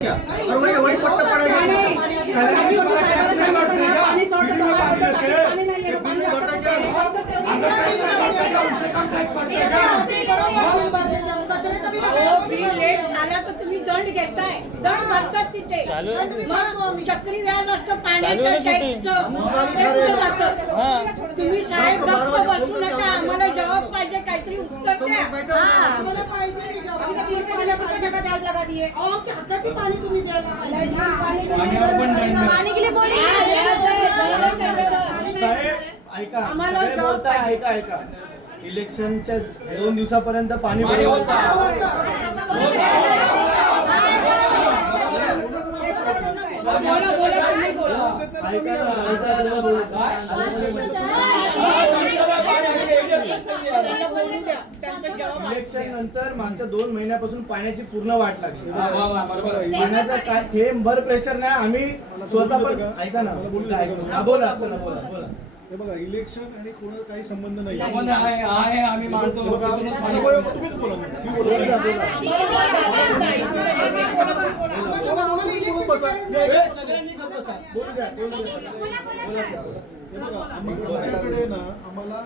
और वही पट्टा पड़ेगा। तुम्ही दंड घेताय, दंड भरतात तिथे, मग चक्री व्याज असतं पाण्याचं टॅक्सचं, तुम्ही साहेब गप्प बसू नका, आम्हाला जबाब पाहिजे, काहीतरी उत्तर द्या. आम्हाला पाहिजे नाही जबाब. आमच्या हक्काची पाणी तुम्ही द्यायला पाणी गेले बोले साहेब ऐका, सगळे बोलताय, ऐका ऐका. इलेक्शनच्या 2 दिवसापर्यंत पाणी बरोबर इलेक्शन नंतर मागच्या 2 महिन्यापासून पाण्याची पूर्ण वाट लागली. पाण्याचा काय थेंबर प्रेशर नाही. आम्ही स्वतः पण ऐका ना, बोला चला बोला बोला. हे बघा, इलेक्शन आणि कोणाचा काही संबंध नाही. संबंध आहे आम्ही मानतो. तुम्हीच बोला. सगळ्यांनी गप्प बसा. हे बघा, आमच्याकडे ना आम्हाला